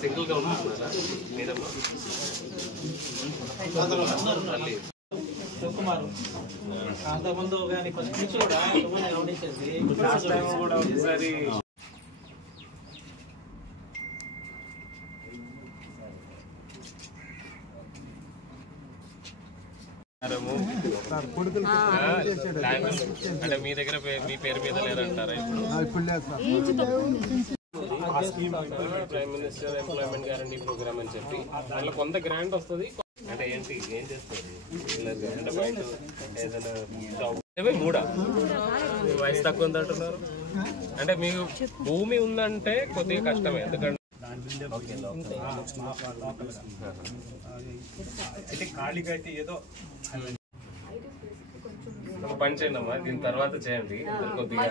సింగిల్గా ఉంటున్నారా మీరమ్మా? సుకుమారు అంతకుముందు కానీ కొంచెం పిచ్చి కూడా గమనించేసి కూడా ఒకసారి అంటే మీ దగ్గర మీ పేరు మీద లేదంటారా ఇప్పుడు? Prime minister employment guarantee programme అని చెప్పి దాంట్లో కొంత గ్రాంట్ వస్తుంది. అంటే ఏంటి ఏం చేస్తారు అంటే బయట ఏదైనా జాబ్ మూడా వయసు తక్కువ ఉందంటున్నారు. అంటే మీకు భూమి ఉందంటే కొద్దిగా కష్టమే, ఎందుకంటే ఖాళీగా అయితే ఏదో ఒక పని చేయండి అమ్మా, దీని తర్వాత చేయండి కొద్దిగా.